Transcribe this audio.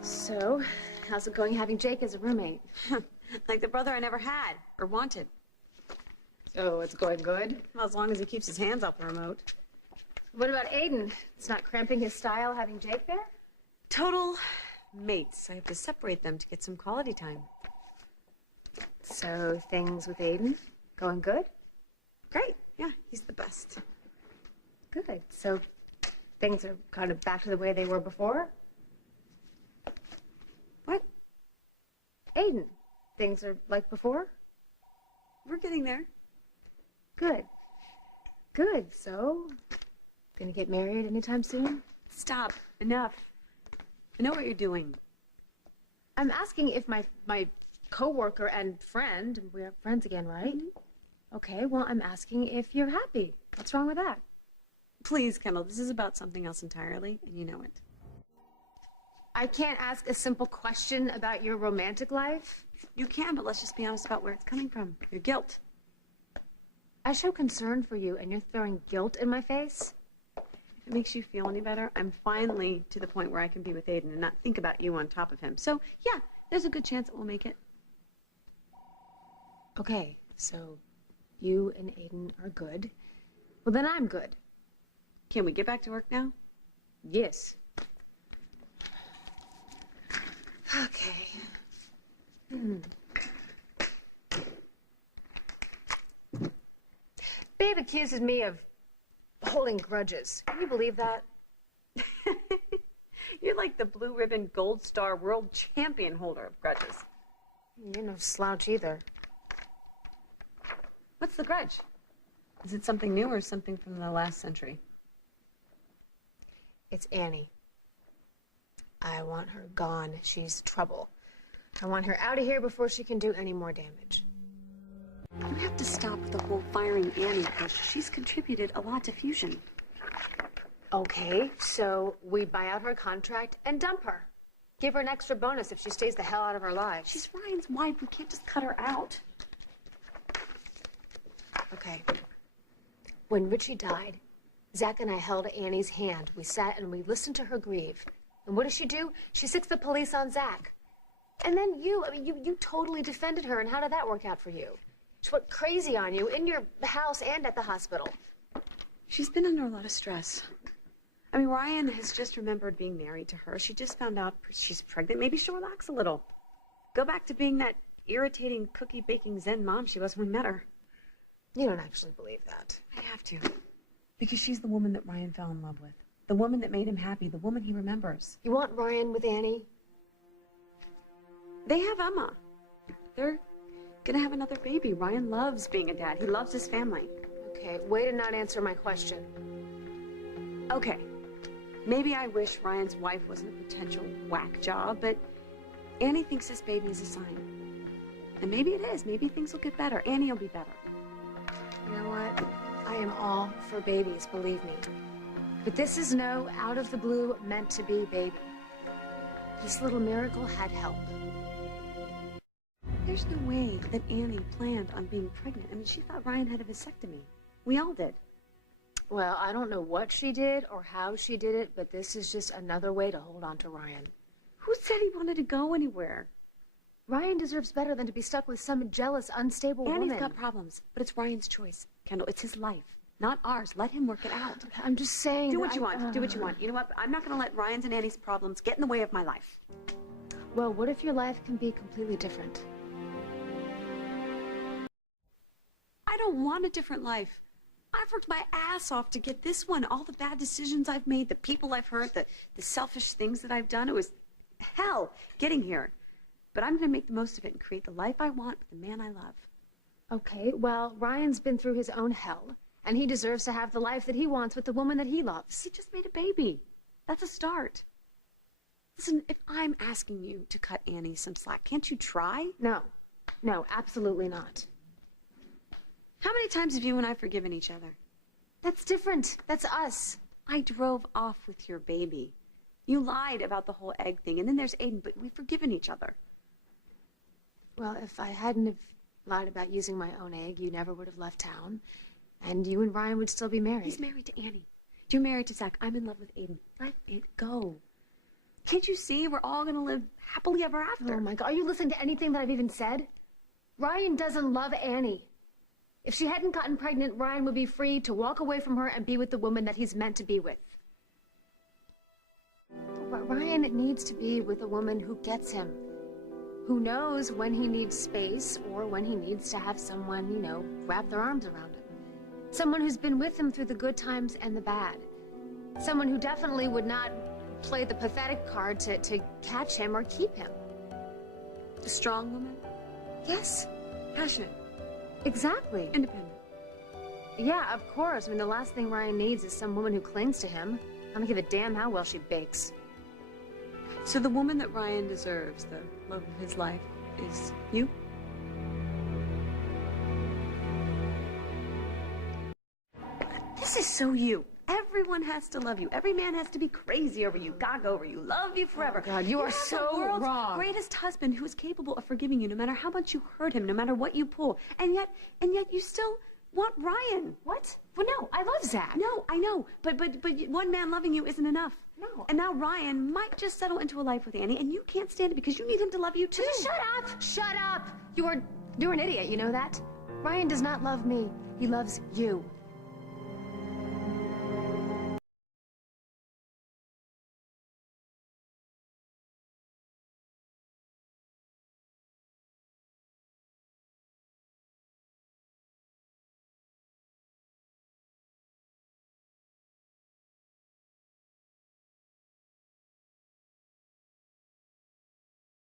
So, how's it going having Jake as a roommate? Like the brother I never had or wanted. So, it's going good? Well, as long as he keeps his hands off the remote. What about Aiden? It's not cramping his style having Jake there? Total mates. I have to separate them to get some quality time. So, things with Aiden going good? Great. Yeah, he's the best. Good. So, things are kind of back to the way they were before? What? Aiden. Things are like before? We're getting there. Good. Good. So, gonna get married anytime soon? Stop. Enough. I know what you're doing. I'm asking if my coworker and friend, we're friends again, right? Mm-hmm. Okay, well, I'm asking if you're happy. What's wrong with that? Please, Kendall, this is about something else entirely, and you know it. I can't ask a simple question about your romantic life? You can, but let's just be honest about where it's coming from. Your guilt. I show concern for you, and you're throwing guilt in my face? If it makes you feel any better, I'm finally to the point where I can be with Aiden and not think about you on top of him. So, yeah, there's a good chance it will make it. Okay, so you and Aiden are good. Well, then I'm good. Can we get back to work now? Yes. Okay. Babe accuses me of holding grudges. Can you believe that? You're like the blue ribbon gold star world champion holder of grudges. You're no slouch either. What's the grudge? Is it something new or something from the last century? It's Annie. I want her gone. She's trouble. I want her out of here before she can do any more damage. You have to stop with the whole firing Annie push. She's contributed a lot to Fusion. Okay, so we buy out her contract and dump her. Give her an extra bonus if she stays the hell out of our lives. She's Ryan's wife. We can't just cut her out. Okay. When Richie died, Zach and I held Annie's hand. We sat and we listened to her grieve. And what does she do? She sicks the police on Zach. And then you totally defended her. And how did that work out for you? She went crazy on you in your house and at the hospital. She's been under a lot of stress. I mean, Ryan has just remembered being married to her. She just found out she's pregnant. Maybe she'll relax a little. Go back to being that irritating cookie-baking Zen mom she was when we met her. You don't actually believe that. I have to. Because she's the woman that Ryan fell in love with. The woman that made him happy. The woman he remembers. You want Ryan with Annie? They have Emma. They're gonna have another baby. Ryan loves being a dad. He loves his family. Okay, way to not answer my question. Okay. Maybe I wish Ryan's wife wasn't a potential whack job, but Annie thinks this baby is a sign. And maybe it is. Maybe things will get better. Annie will be better. You know what? I am all for babies, believe me. But this is no out-of-the-blue, meant-to-be baby. This little miracle had help. There's no way that Annie planned on being pregnant. I mean, she thought Ryan had a vasectomy. We all did. Well, I don't know what she did or how she did it, but this is just another way to hold on to Ryan. Who said he wanted to go anywhere? Ryan deserves better than to be stuck with some jealous, unstable woman. Annie's got problems, but it's Ryan's choice. Kendall, it's his life, not ours. Let him work it out. I'm just saying. Do what you want. Do what you want. You know what? I'm not going to let Ryan's and Annie's problems get in the way of my life. Well, what if your life can be completely different? I don't want a different life. I've worked my ass off to get this one. All the bad decisions I've made, the people I've hurt, the selfish things that I've done. It was hell getting here. But I'm going to make the most of it and create the life I want with the man I love. Okay, well, Ryan's been through his own hell, and he deserves to have the life that he wants with the woman that he loves. He just made a baby. That's a start. Listen, if I'm asking you to cut Annie some slack, can't you try? No. No, absolutely not. How many times have you and I forgiven each other? That's different. That's us. I drove off with your baby. You lied about the whole egg thing, and then there's Aiden, but we've forgiven each other. Well, if I hadn't have lied about using my own egg, you never would have left town, and you and Ryan would still be married. He's married to Annie. You're married to Zach. I'm in love with Aiden. Let it go. Can't you see we're all gonna live happily ever after? Oh my God, are you listening to anything that I've even said? Ryan doesn't love Annie. If she hadn't gotten pregnant, Ryan would be free to walk away from her and be with the woman that he's meant to be with. But Ryan needs to be with a woman who gets him, who knows when he needs space or when he needs to have someone, you know, wrap their arms around him. Someone who's been with him through the good times and the bad. Someone who definitely would not play the pathetic card to catch him or keep him. A strong woman? Yes, Passionate? exactly. Independent? Yeah, of course. I mean, the last thing Ryan needs is some woman who clings to him. I don't give a damn how well she bakes. So the woman that Ryan deserves, the love of his life, is you? This is so you. Everyone has to love you. Every man has to be crazy over you, gaga over you, love you forever. Oh God, you are have so the world's wrong. greatest husband who is capable of forgiving you no matter how much you hurt him, no matter what you pull. And yet you still want Ryan. What? Well, no, I love Zach. No, I know, but one man loving you isn't enough. No. And now Ryan might just settle into a life with Annie, and you can't stand it because you need him to love you too. Just shut up! Shut up! You're an idiot, you know that? Ryan does not love me. He loves you.